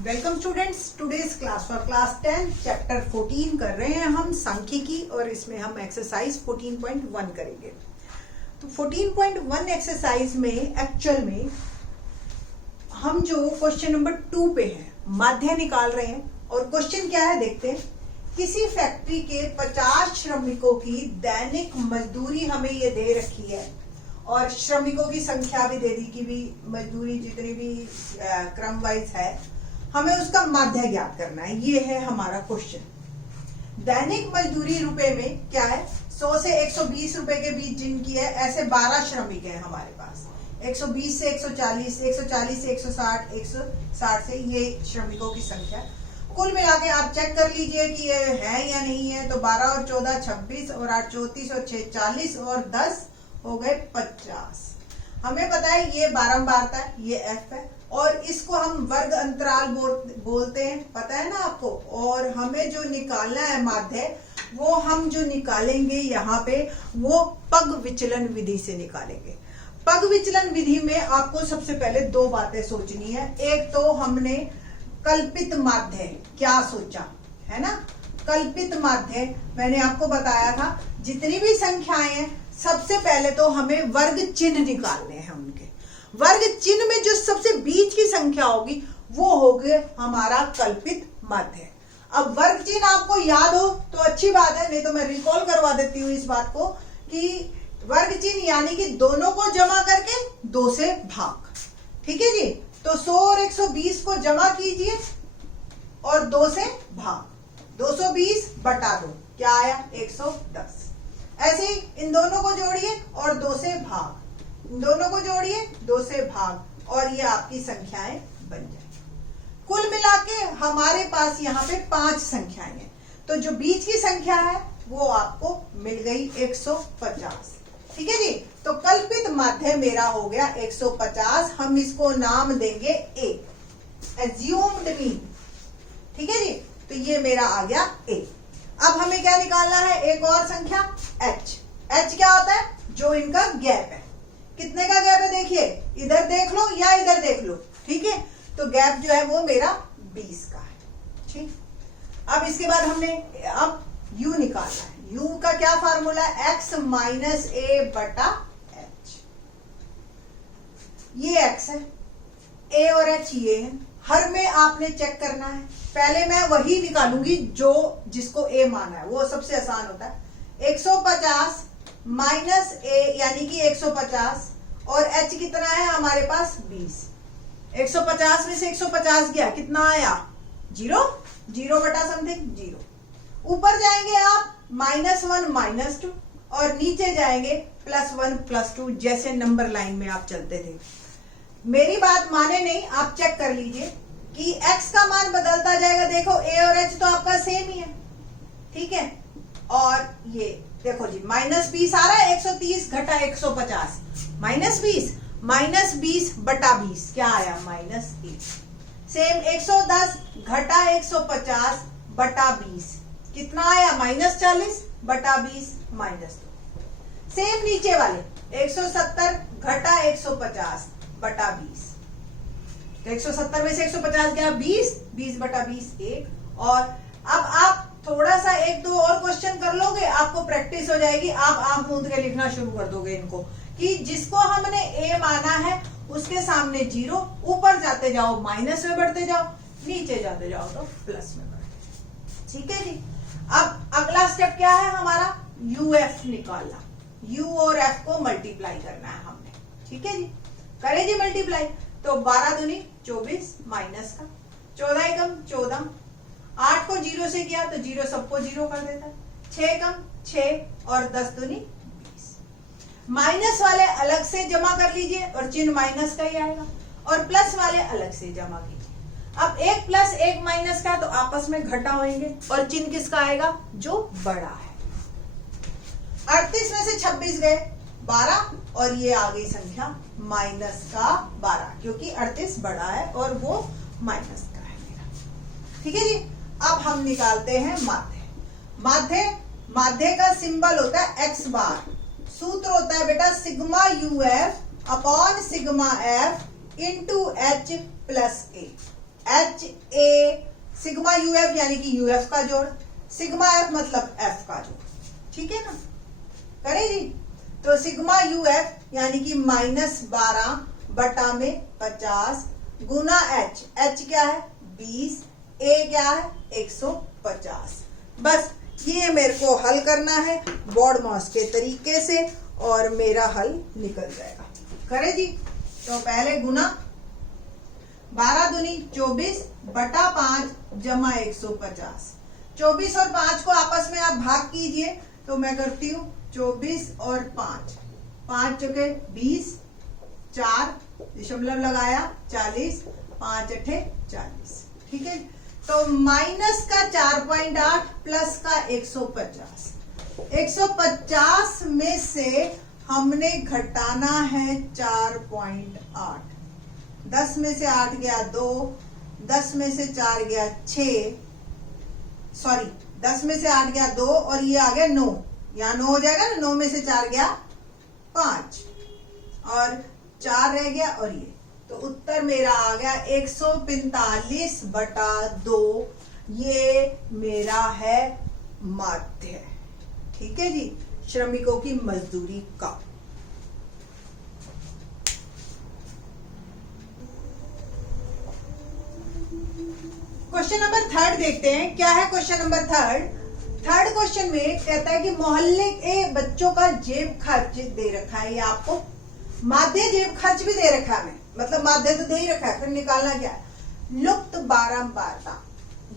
Welcome students, today's class for class 10 chapter 14 कर रहे हैं हम सांख्यिकी और इसमें हम एक्सरसाइज 14.1 करेंगे। तो 14.1 एक्सरसाइज में एक्चुअल में हम जो क्वेश्चन नंबर 2 पे है माध्य निकाल रहे हैं और क्वेश्चन क्या है देखते हैं। किसी फैक्ट्री के 50 श्रमिकों की दैनिक मजदूरी हमें ये दे रखी है और श्रमिकों की संख्या भी दे दी कि भी मजदूरी जितनी भी क्रम वाइज है हमें उसका माध्य ज्ञात करना है। ये है हमारा क्वेश्चन। दैनिक मजदूरी रुपए में क्या है, 100 से 120 रुपए के बीच जिनकी है, ऐसे 12 श्रमिक हैं हमारे पास। 120 से 140, 140 से 160, 160 से ये श्रमिकों की संख्या। कुल मिला के आप चेक कर लीजिए कि ये है या नहीं है। तो 12 और 14 26 और 8 34 और 6 40 और 10 हो गए 50। हमें पता है ये बारंबारता है, ये एफ है और इसको हम वर्ग अंतराल बोलते हैं, पता है ना आपको। और हमें जो निकालना है माध्य, वो हम जो निकालेंगे यहाँ पे वो पग विचलन विधि से निकालेंगे। पग विचलन विधि में आपको सबसे पहले दो बातें सोचनी है। एक तो हमने कल्पित माध्य क्या सोचा है ना। कल्पित माध्य मैंने आपको बताया था, जितनी भी संख्याएं हैं सबसे पहले तो हमें वर्ग चिन्ह निकालने हैं उनके। वर्ग चिन्ह में जो सबसे बीच की संख्या होगी वो होगी हमारा कल्पित माध्य। अब वर्ग चिन्ह आपको याद हो तो अच्छी बात है, नहीं तो मैं रिकॉल करवा देती हूँ इस बात को कि वर्ग चिन्ह यानी कि दोनों को जमा करके 2 से भाग। ठीक है जी। तो 100 और 120 को जमा कीजिए और 2 से भाग। 220 बटा 2 क्या आया, 110। ऐसे ही इन दोनों को जोड़िए और 2 से भाग, इन दोनों को जोड़िए 2 से भाग और ये आपकी संख्याएं बन जाएंगी। कुल मिला के हमारे पास यहाँ पे 5 संख्याएं हैं। तो जो बीच की संख्या है वो आपको मिल गई 150। ठीक है जी। तो कल्पित माध्य मेरा हो गया 150। हम इसको नाम देंगे ए, एज्यूम्ड मीन। ठीक है जी। तो ये मेरा आ गया ए। अब हमें क्या निकालना है, एक और संख्या h। h क्या होता है, जो इनका गैप है। कितने का गैप है देखिए, इधर देख लो या इधर देख लो। ठीक है। तो गैप जो है वो मेरा 20 का है। ठीक। अब इसके बाद हमने अब u निकालना है। u का क्या फार्मूला है, x माइनस ए बटा h। ये x है, a और h ये है। हर में आपने चेक करना है। पहले मैं वही निकालूंगी जो जिसको a माना है, वो सबसे आसान होता है। 150 माइनस a यानी कि 150 और h कितना है हमारे पास 20। 150 में से 150 गया, कितना आया 0, 0 बटा समथिंग 0। ऊपर जाएंगे आप -1 -2 और नीचे जाएंगे +1 +2, जैसे नंबर लाइन में आप चलते थे। मेरी बात माने नहीं, आप चेक कर लीजिए कि x का मान बदलता जाएगा। देखो a और h तो आपका सेम ही है। ठीक है। और ये देखो जी -20 आ रहा है, 130 घटा 150 -20 बटा 20 क्या आया -1। सेम 110 घटा 150 बटा 20 कितना आया -40 बटा 20 -2। सेम नीचे वाले 170 घटा 150 बटा 20। तो 170 में से 150 गया 20 बटा 20 1। और अब आप थोड़ा सा 1-2 और क्वेश्चन कर लोगे, आपको प्रैक्टिस हो जाएगी। आप आंख मूंद के लिखना शुरू कर दोगे इनको कि जिसको हमने a माना है उसके सामने 0, ऊपर जाते जाओ माइनस में बढ़ते जाओ, नीचे जाते जाओ तो प्लस में बढ़ते। ठीक है जी। अब अगला स्टेप क्या है हमारा, uf निकालना। u और f को मल्टीप्लाई करना है हमने। ठीक है जी। करें जी मल्टीप्लाई। तो 12 दूनी 24 माइनस का 14 एकम 14, 8 को 0 से किया तो 0 सबको 0 कर देता है। 6 एकम 6 और 10 दूनी 20। माइनस वाले अलग से जमा कर लीजिए और चिन्ह माइनस का ही आएगा, और प्लस वाले अलग से जमा कीजिए। अब 1 प्लस 1 माइनस का तो आपस में घटा होंगे और चिन्ह किसका आएगा, जो बड़ा है। 38 में से 26 गए 12 और ये आ गई संख्या माइनस का 12, क्योंकि 38 बड़ा है और वो माइनस का है मेरा। ठीक है जी। अब हम निकालते हैं माध्य। माध्य का सिंबल होता है x बार। सूत्र होता है बेटा sigma uf upon sigma f into h plus a। H A sigma U F यानी कि यू एफ का जोड़, सिग्मा एफ मतलब एफ का जोड़, ठीक है ना, करें जी। तो सिग्मा यू एफ यानी कि -12 बटा में 50 गुना एच, एच क्या है 20, ए क्या है 150। बस ये मेरे को हल करना है बॉडमॉस के तरीके से और मेरा हल निकल जाएगा। करें जी। तो पहले गुना 12 दूनी 24 बटा 5 जमा 150। 24 और 5 को आपस में आप भाग कीजिए। तो मैं करती हूँ 24 और 5, 5 चौके 20, 4 दशमलव लगाया 40, 5 अठे 40, ठीक है। तो माइनस का 4.8 प्लस का 150, 150 में से हमने घटाना है 4.8। 10 में से 8 गया 2, 10 में से 4 गया 6, सॉरी 10 में से 8 गया 2 और ये आ गया 9, यहाँ 9 हो जाएगा ना, 9 में से 4 गया 5 और 4 रह गया और ये, तो उत्तर मेरा आ गया 145 बटा 2। ये मेरा है माध्य, ठीक है जी, श्रमिकों की मजदूरी का। क्वेश्चन नंबर 3 देखते हैं क्या है। क्वेश्चन नंबर 3 क्वेश्चन में कहता है कि मोहल्ले के बच्चों का जेब खर्च दे रखा है, ये आपको माध्य जेब खर्च भी दे रखा है, मतलब माध्य तो दे ही रखा है, फिर निकालना क्या है। लुप्त बारंबारता,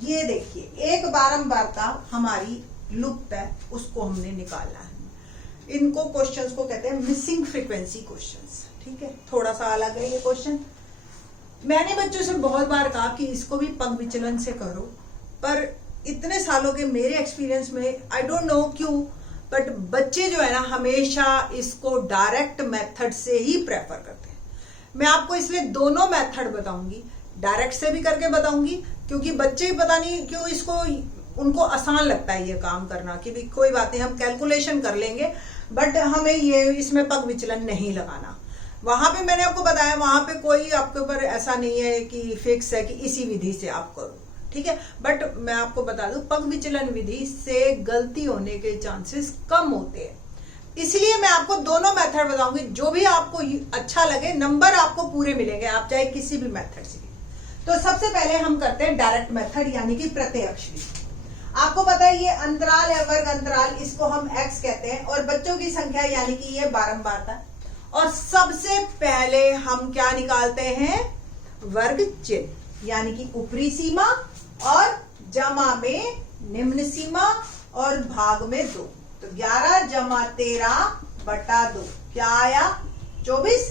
ये देखिए एक बारंबारता हमारी लुप्त है, उसको हमने निकालना है। इनको क्वेश्चंस को कहते हैं मिसिंग फ्रीक्वेंसी क्वेश्चंस, ठीक है। थोड़ा सा अलग है ये क्वेश्चन। मैंने बच्चों से बहुत बार कहा कि इसको भी पंग विचलन से करो, पर इतने सालों के मेरे एक्सपीरियंस में आई डोंट नो क्यों, बट बच्चे जो है ना हमेशा इसको डायरेक्ट मेथड से ही प्रेफर करते हैं। मैं आपको इसलिए दोनों मेथड बताऊंगी, डायरेक्ट से भी करके बताऊंगी, क्योंकि बच्चे पता नहीं क्यों इसको उनको आसान लगता है ये काम करना कि भी कोई बात नहीं हम कैलकुलेशन कर लेंगे, बट हमें ये इसमें पग विचलन नहीं लगाना। वहां पे मैंने आपको बताया वहां पे कोई आपके ऊपर ऐसा नहीं है कि फिक्स है कि इसी विधि से आप करो, ठीक है। बट मैं आपको बता दूं पग विचलन विधि से गलती होने के चांसेस कम होते हैं, इसलिए मैं आपको दोनों मेथड बताऊंगी। जो भी आपको अच्छा लगे, नंबर आपको पूरे मिलेंगे आप चाहे किसी भी मेथड से। तो सबसे पहले हम करते हैं डायरेक्ट मेथड यानी कि प्रत्यक्ष विधि। आपको पता है ये अंतराल है, वर्ग अंतराल, इसको हम x कहते हैं, और बच्चों की संख्या यानी कि ये बारंबारता। और सबसे पहले हम क्या निकालते हैं, वर्ग चिन्ह यानी कि ऊपरी सीमा और जमा में निम्न सीमा और भाग में 2। तो 11 जमा 13 बटा 2 क्या आया 24,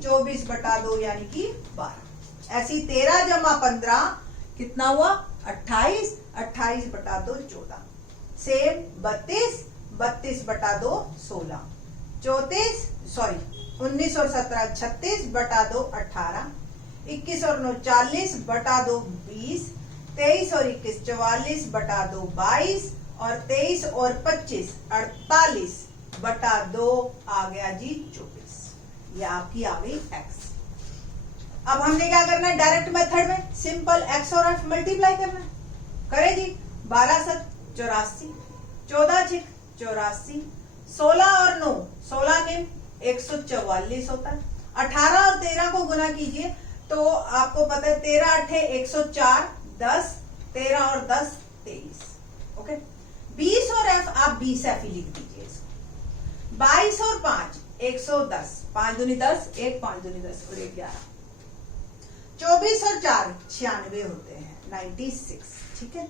24 बटा 2 यानी कि 12। ऐसी 13 जमा 15 कितना हुआ 28, 28 बटा 2 14। सेम 32, 32 बटा 2 16, 19 और 17 36 बटा 2 18, 21 और 9 40 बटा 2 20, 23 और 21 44 बटा 2 22 और 23 और 25 48 बटा 2 आ गया जी 24। ये आपकी आ गई x। अब हमने क्या करना है डायरेक्ट मेथड में, सिंपल x और f मल्टीप्लाई करना है। करें जी। 12 7 84, 14 6 84, 16 और 9 16 ने 144 होता है। 18 और 13 को गुना कीजिए तो आपको पता है 13 8 104, 10 13 और 10 23। ओके 20 और f आप 20 f ही लिख दीजिए इसको। 22 और 5 110, 5 दूनी 10, 1 5 दूनी 10 और 1 11। 24 और 4 96 होते हैं 96, ठीक है।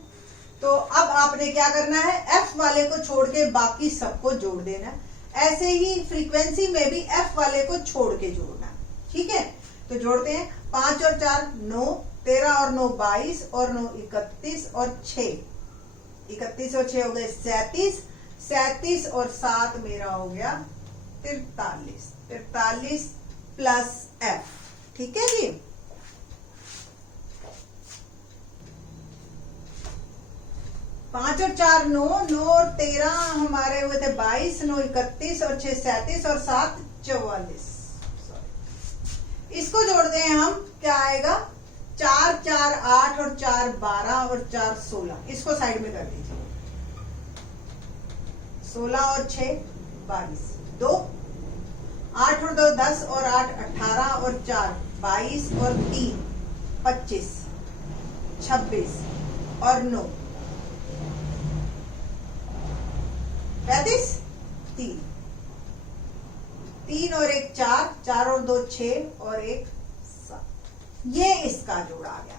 तो अब आपने क्या करना है f वाले को छोड़ के बाकी सबको जोड़ देना है। ऐसे ही फ्रीक्वेंसी में भी f वाले को छोड़ के जोड़ना है, ठीक है। तो जोड़ते हैं 5 और 4 9, 13 और 9 22 और 9 31 और 6 31 और 6 हो गए 37, 37 और 7 मेरा हो गया 43, 43 प्लस f, ठीक है जी। पांच और 4 9, 9 और 13 हमारे हुए थे 22, 9 31 और 6 37 और 7 44। इसको जोड़ते हैं हम, क्या आएगा 4 4 8 और 4 12 और 4 16, इसको साइड में कर दीजिए। 16 और 6 22, 2 8 और 2 10 और 8 18 और 4 22 और 3 25 26 और 9 35, 3 और 1 4, 4 और 2 6 और 1 7। ये इसका जोड़ आ गया।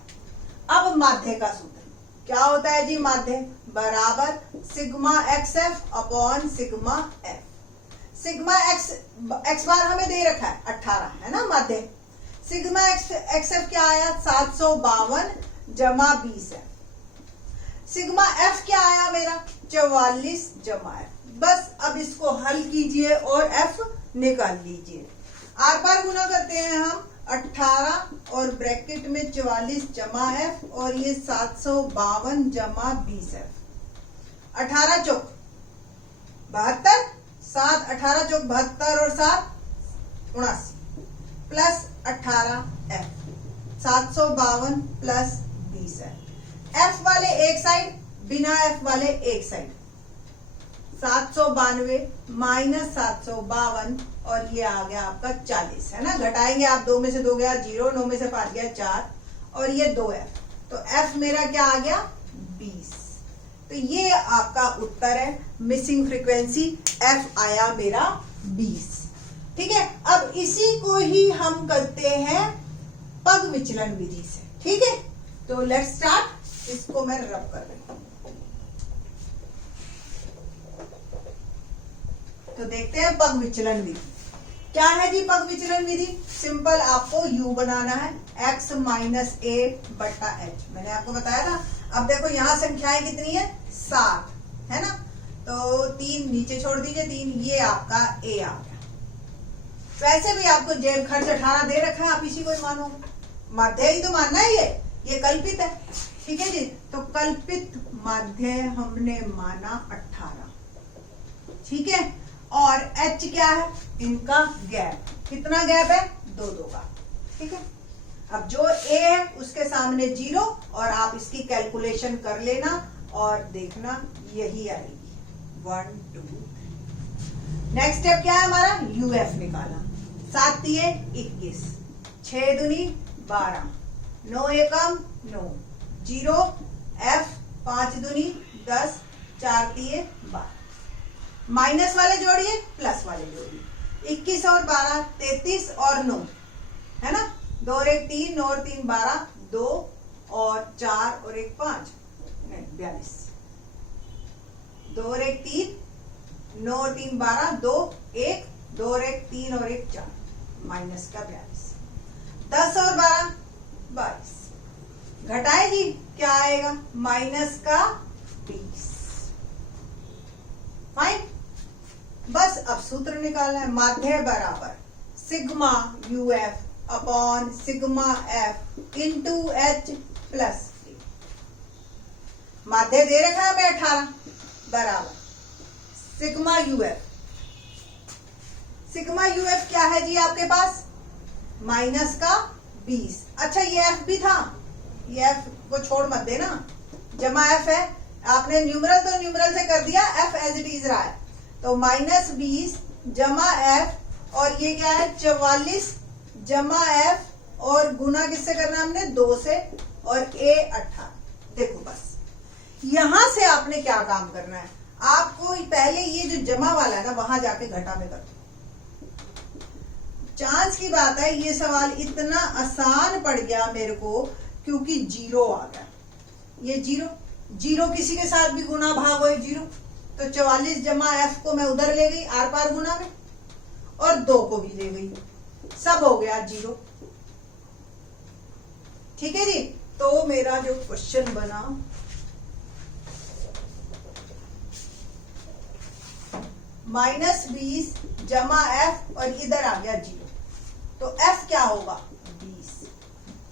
अब माध्य का सूत्र क्या होता है जी? माध्य बराबर sigma x f upon sigma f. Sigma x bar हमें दे रखा है 18, है ना माध्य। सिग्मा एक्स एफ क्या आया? 752 जमा 20 है। सिग्मा एफ क्या आया मेरा? 44 जमा एफ। बस अब इसको हल कीजिए और एफ निकाल लीजिए। आर पार गुना करते हैं हम 18 और ब्रैकेट में 44 जमा एफ और ये 752 जमा 20 एफ। 18 चौक 72, 7 18 चौक 72 और 7 79 plus 18 F 752 plus 20 F. F वाले एक साइड, बिना एफ वाले एक साइड। 792 माइनस 752 और ये आ गया आपका 40, है ना। घटाएंगे आप, 2 में से 2 गया 0, 9 में से 5 गया 4 और ये 2 एफ। तो एफ मेरा क्या आ गया? 20। तो ये आपका उत्तर है। मिसिंग फ्रीक्वेंसी एफ आया मेरा 20। ठीक है, अब इसी को ही हम करते हैं पग विचलन विधि से। ठीक है, तो लेट्स स्टार्ट। इसको मैं रब कर रही हूं। तो देखते हैं पग विचलन विधि क्या है जी। पग विचलन विधि सिंपल, आपको u बनाना है x माइनस ए बटा h। मैंने आपको बताया था। अब देखो यहाँ संख्याएं कितनी है? 7, है ना। तो 3 नीचे छोड़ दीजिए, 3, ये आपका a आ गया। वैसे भी आपको जेब खर्च 18 दे रखा है, आप इसी को ही मानो। माध्य ही तो मानना है, ये कल्पित है। ठीक है जी, तो कल्पित माध्य हमने माना 18। ठीक है, और h क्या है? इनका गैप। कितना गैप है? 2 2 का। ठीक है, अब जो a है उसके सामने 0 और आप इसकी कैलकुलेशन कर लेना और देखना यही आएगी 1 2 3। नेक्स्ट स्टेप क्या है हमारा? uf निकाला। 7 दिए 21, 6 दूनी 12, 9 एकम 9, 0 f 5 दूनी 10, 4 दिए 12। माइनस वाले जोड़िए, प्लस वाले जोड़िए। 21 और 12 33 और 9, है ना। 2 और 1 3, 9 और 3 12, 2 और 4 और 1 5, 42। 2 और 1 3, 9 और 3 12, 2 1, 2 और 1 3 और 1 4, माइनस का 42। 10 और 12 22। घटाए जी, क्या आएगा? माइनस का 20। फाइन। बस अब सूत्र निकालना है। माध्य बराबर sigma uf upon sigma f into h plus k। माध्य दे रखा है हमें 18 बराबर सिग्मा uf। सिग्मा uf क्या है जी आपके पास? माइनस का 20। अच्छा, ये f भी था, ये f को छोड़ मत देना, जमा f है। आपने न्यूमरल तो न्यूमरल से कर दिया, f एज इट इज रहा है। तो माइनस 20 जमा f और ये क्या है? 44 जमा f और गुना किससे करना है हमने? 2 से और a 18। देखो बस यहां से आपने क्या काम करना है? आपको पहले ये जो जमा वाला है ना, वहां जाके घटा में कर दो। चांस की बात है, ये सवाल इतना आसान पड़ गया मेरे को क्योंकि 0 आ गया। ये 0 किसी के साथ भी गुना भाग हो 0, तो 44 जमा f को मैं उधर ले गई आर पार गुना में और 2 को भी ले गई, सब हो गया 0। ठीक है जी, तो मेरा जो क्वेश्चन बना -20 जमा f और इधर आ गया 0, तो f क्या होगा? 20।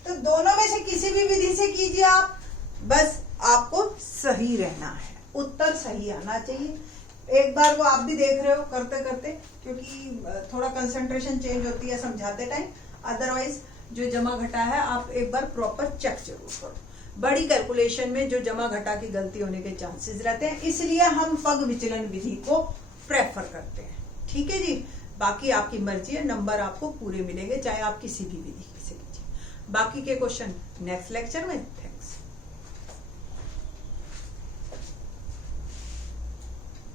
तो दोनों में से किसी भी विधि से कीजिए आप, बस आपको सही रहना है, उत्तर सही आना चाहिए। एक बार वो आप भी देख रहे हो करते करते, क्योंकि थोड़ा कंसंट्रेशन चेंज होती है समझाते टाइम। अदरवाइज जो जमा घटा है आप एक बार प्रॉपर चेक जरूर करो। बड़ी कैलकुलेशन में जो जमा घटा की गलती होने के चांसेस रहते हैं, इसलिए हम पग विचलन विधि को प्रेफर करते हैं। ठीक है जी, बाकी आपकी मर्जी है, नंबर आपको पूरे मिलेंगे चाहे आप किसी भी विधि से कीजिए। बाकी के क्वेश्चन नेक्स्ट लेक्चर में। थैंक्स।